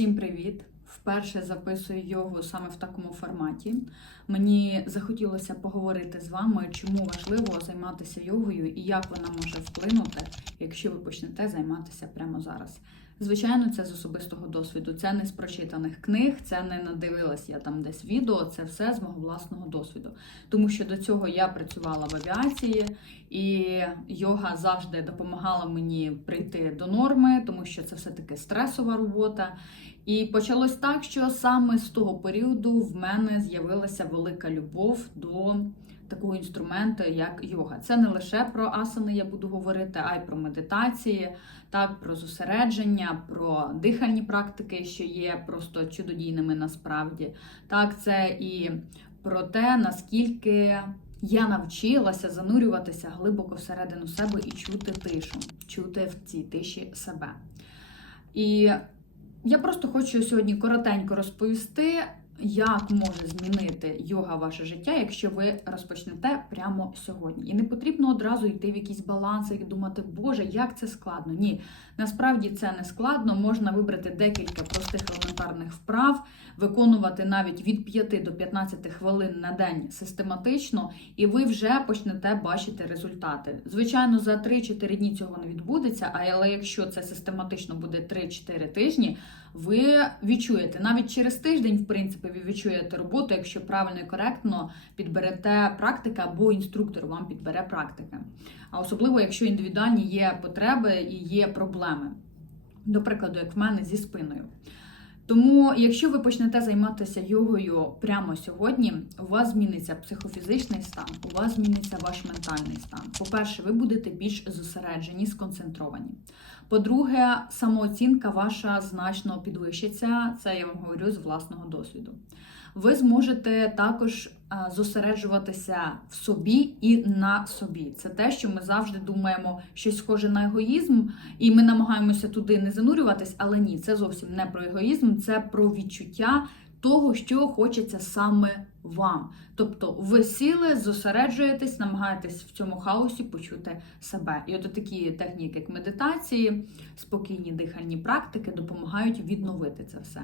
Всім привіт! Вперше записую йогу саме в такому форматі. Мені захотілося поговорити з вами, чому важливо займатися йогою і як вона може вплинути, якщо ви почнете займатися прямо зараз. Звичайно, це з особистого досвіду, це не з прочитаних книг, це не надивилась я там десь відео, це все з мого власного досвіду. Тому що до цього я працювала в авіації, і йога завжди допомагала мені прийти до норми, тому що це все-таки стресова робота. І почалось так, що саме з того періоду в мене з'явилася велика любов до такого інструменту, як йога. Це не лише про асани я буду говорити, а й про медитації, так, про зосередження, про дихальні практики, що є просто чудодійними насправді. Так, це і про те, наскільки я навчилася занурюватися глибоко всередину себе і чути тишу, чути в цій тиші себе. І я просто хочу сьогодні коротенько розповісти, як може змінити йога ваше життя, якщо ви розпочнете прямо сьогодні. І не потрібно одразу йти в якісь баланси і думати, боже, як це складно. Ні, насправді це не складно, можна вибрати декілька простих елементарних вправ, виконувати навіть від 5 до 15 хвилин на день систематично, і ви вже почнете бачити результати. Звичайно, за 3-4 дні цього не відбудеться, але якщо це систематично буде 3-4 тижні, ви відчуєте. Навіть через тиждень, в принципі, ви відчуєте роботу, якщо правильно і коректно підберете практика або інструктор вам підбере практики. А особливо, якщо індивідуальні є потреби і є проблеми. До прикладу, як в мене зі спиною. Тому, якщо ви почнете займатися йогою прямо сьогодні, у вас зміниться психофізичний стан, у вас зміниться ваш ментальний стан. По-перше, ви будете більш зосереджені, сконцентровані. По-друге, самооцінка ваша значно підвищиться, це я вам говорю з власного досвіду. Ви зможете також зосереджуватися в собі і на собі. Це те, що ми завжди думаємо, щось схоже на егоїзм, і ми намагаємося туди не занурюватись, але ні, це зовсім не про егоїзм, це про відчуття того, що хочеться саме вам. Тобто ви сіли, зосереджуєтесь, намагаєтесь в цьому хаосі почути себе. І от такі техніки, як медитації, спокійні дихальні практики допомагають відновити це все.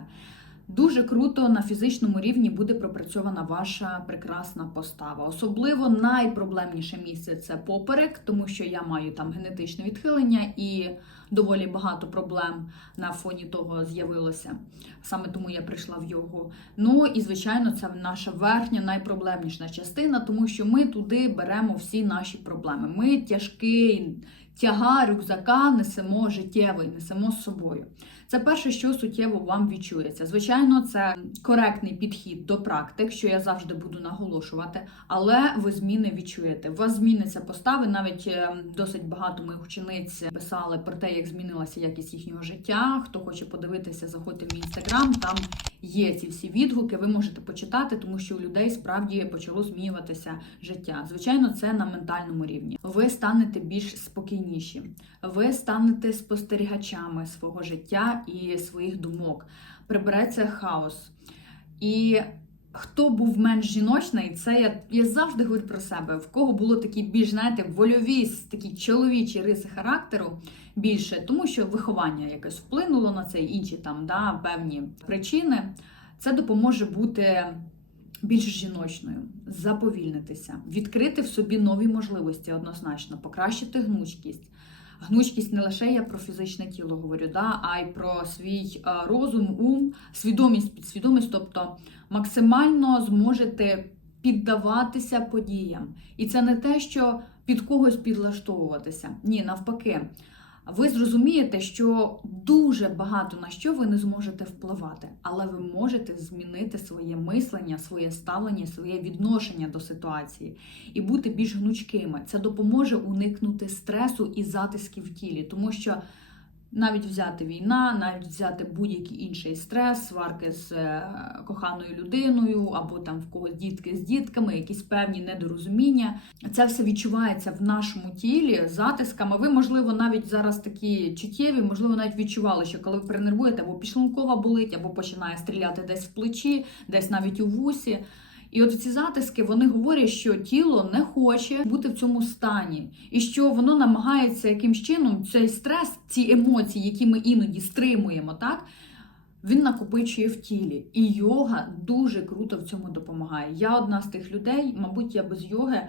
Дуже круто на фізичному рівні буде пропрацьована ваша прекрасна постава. Особливо найпроблемніше місце – це поперек, тому що я маю там генетичне відхилення і доволі багато проблем на фоні того з'явилося. Саме тому я прийшла в йогу. Ну і, звичайно, це наша верхня, найпроблемніша частина, тому що ми туди беремо всі наші проблеми. Ми тяжкий тягар рюкзака несемо життєвий, несемо з собою. Це перше, що суттєво вам відчується. Звичайно, це коректний підхід до практик, що я завжди буду наголошувати, але ви зміни відчуєте. У вас зміниться постави, навіть досить багато моїх учениць писали про те, як змінилася якість їхнього життя. Хто хоче подивитися, заходьте в мій інстаграм, там є ці всі відгуки, ви можете почитати, тому що у людей справді почало змінюватися життя. Звичайно, це на ментальному рівні. Ви станете більш спокійніші, ви станете спостерігачами свого життя і своїх думок. Прибереться хаос. І хто був менш жіночний, це я завжди говорю про себе. В кого було такі більш, знаєте, вольові, такі чоловічі риси характеру більше, тому що виховання якось вплинуло на це, інші там, певні причини. Це допоможе бути більш жіночною, заповільнитися, відкрити в собі нові можливості однозначно, покращити гнучкість. Гнучкість не лише я про фізичне тіло говорю, а й про свій розум, ум, свідомість, підсвідомість, тобто максимально зможете піддаватися подіям. І це не те, що під когось підлаштовуватися. Ні, навпаки. Ви зрозумієте, що дуже багато на що ви не зможете впливати, але ви можете змінити своє мислення, своє ставлення, своє відношення до ситуації і бути більш гнучкими. Це допоможе уникнути стресу і затисків в тілі, тому що навіть взяти війна, навіть взяти будь-який інший стрес, сварки з коханою людиною, або там в когось дітки з дітками, якісь певні недорозуміння. Це все відчувається в нашому тілі затисками. Ви, можливо, навіть зараз такі чуттєві, можливо, навіть відчували, що коли ви перенервуєте, або підшлункова болить, або починає стріляти десь в плечі, десь навіть у вусі. І от ці затиски, вони говорять, що тіло не хоче бути в цьому стані. І що воно намагається якимсь чином, цей стрес, ці емоції, які ми іноді стримуємо, так, він накопичує в тілі. І йога дуже круто в цьому допомагає. Я одна з тих людей, мабуть, я без йоги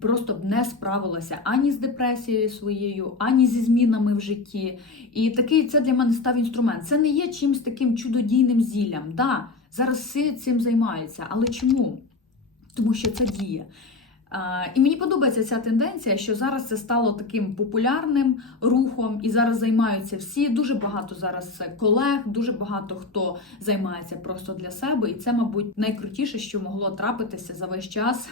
просто б не справилася ані з депресією своєю, ані зі змінами в житті. І такий це для мене став інструмент. Це не є чимось таким чудодійним зіллям. Да, зараз всі цим займаються. Але чому? Тому що це діє. І мені подобається ця тенденція, що зараз це стало таким популярним рухом, і зараз займаються всі. Дуже багато зараз колег, дуже багато хто займається просто для себе. І це, мабуть, найкрутіше, що могло трапитися за весь час,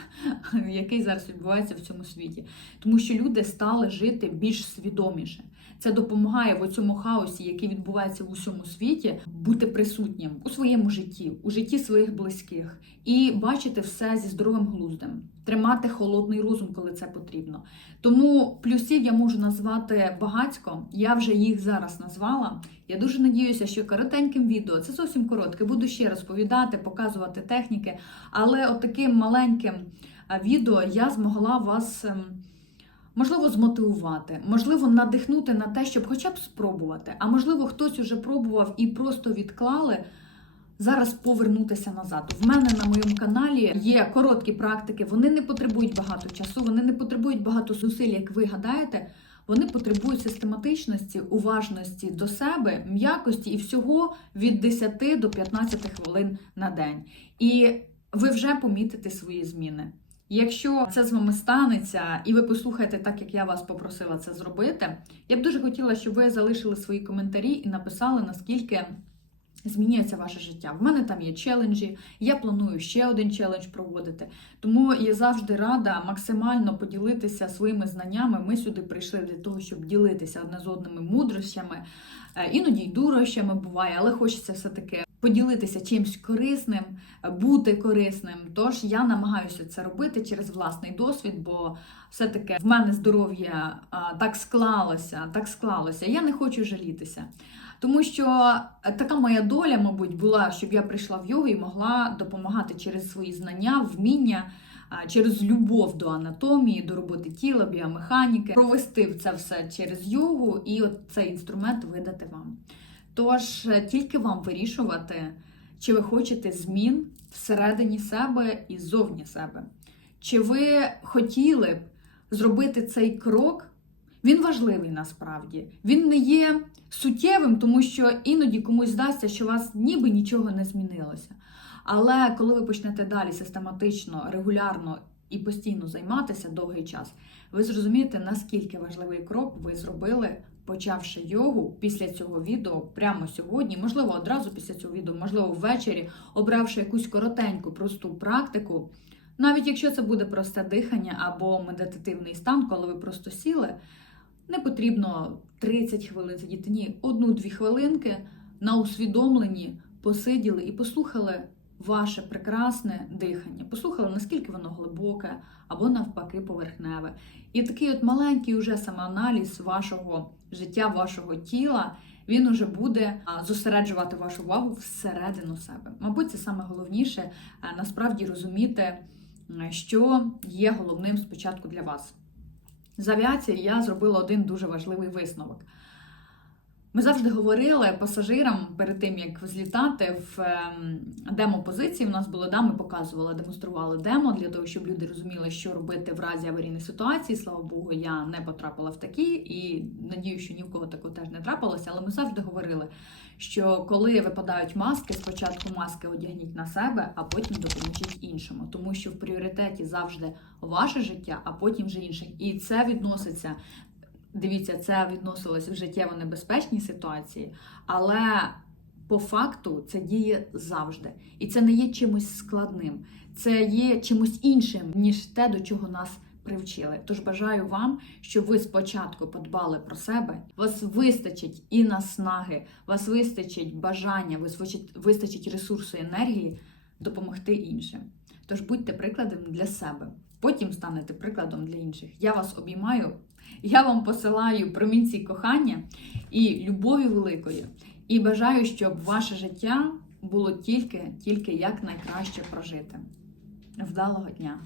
який зараз відбувається в цьому світі. Тому що люди стали жити більш свідоміше. Це допомагає в цьому хаосі, який відбувається в усьому світі, бути присутнім у своєму житті, у житті своїх близьких. І бачити все зі здоровим глуздом. Тримати холодний розум, коли це потрібно. Тому плюсів я можу назвати багатько, я вже їх зараз назвала. Я дуже надіюся, що коротеньким відео, це зовсім коротке, буду ще розповідати, показувати техніки, але от таким маленьким відео я змогла вас, можливо, змотивувати, можливо, надихнути на те, щоб хоча б спробувати, а можливо, хтось уже пробував і просто відклали, зараз повернутися назад. В мене на моєму каналі є короткі практики, вони не потребують багато часу, вони не потребують багато зусиль, як ви гадаєте. Вони потребують систематичності, уважності до себе, м'якості і всього від 10 до 15 хвилин на день. І ви вже помітите свої зміни. Якщо це з вами станеться, і ви послухаєте так, як я вас попросила це зробити, я б дуже хотіла, щоб ви залишили свої коментарі і написали, наскільки змінюється ваше життя. В мене там є челенджі, я планую ще один челендж проводити. Тому я завжди рада максимально поділитися своїми знаннями. Ми сюди прийшли для того, щоб ділитися одне з одними мудрощами. Іноді й дурощами буває, але хочеться все-таки поділитися чимось корисним, бути корисним. Тож я намагаюся це робити через власний досвід, бо все-таки в мене здоров'я так склалося. Я не хочу жалітися. Тому що така моя доля, мабуть, була, щоб я прийшла в йогу і могла допомагати через свої знання, вміння, через любов до анатомії, до роботи тіла, біомеханіки, провести це все через йогу і от цей інструмент видати вам. Тож тільки вам вирішувати, чи ви хочете змін всередині себе і ззовні себе. Чи ви хотіли б зробити цей крок? Він важливий насправді. Він не є суттєвим, тому що іноді комусь здасться, що у вас ніби нічого не змінилося. Але коли ви почнете далі систематично, регулярно і постійно займатися довгий час, ви зрозумієте, наскільки важливий крок ви зробили, почавши йогу після цього відео прямо сьогодні, можливо, одразу після цього відео, можливо, ввечері, обравши якусь коротеньку, просту практику. Навіть якщо це буде просте дихання або медитативний стан, коли ви просто сіли, не потрібно 30 хвилин сидіти, ні, 1-2 хвилинки на усвідомленні посиділи і послухали ваше прекрасне дихання. Послухали, наскільки воно глибоке або навпаки поверхневе. І такий от маленький уже самоаналіз вашого життя, вашого тіла, він уже буде зосереджувати вашу увагу всередину себе. Мабуть, це саме головніше, насправді розуміти, що є головним спочатку для вас. З авіації я зробила один дуже важливий висновок. Ми завжди говорили пасажирам перед тим, як злітати в демо-позиції. У нас було, ми показували, демонстрували демо, для того, щоб люди розуміли, що робити в разі аварійної ситуації. Слава Богу, я не потрапила в такі і надію, що ні в кого такого теж не трапилося. Але ми завжди говорили, що коли випадають маски, спочатку маски одягніть на себе, а потім допоможіть іншому. Тому що в пріоритеті завжди ваше життя, а потім вже інших. І це відноситься. Дивіться, це відносилось в життєво небезпечній ситуації, але по факту це діє завжди. І це не є чимось складним, це є чимось іншим, ніж те, до чого нас привчили. Тож бажаю вам, щоб ви спочатку подбали про себе, вас вистачить і наснаги, вас вистачить бажання, вистачить ресурсу і енергії допомогти іншим. Тож будьте прикладом для себе, потім станете прикладом для інших. Я вас обіймаю. Я вам посилаю промінці кохання і любові великої. І бажаю, щоб ваше життя було тільки якнайкраще прожите. Вдалого дня!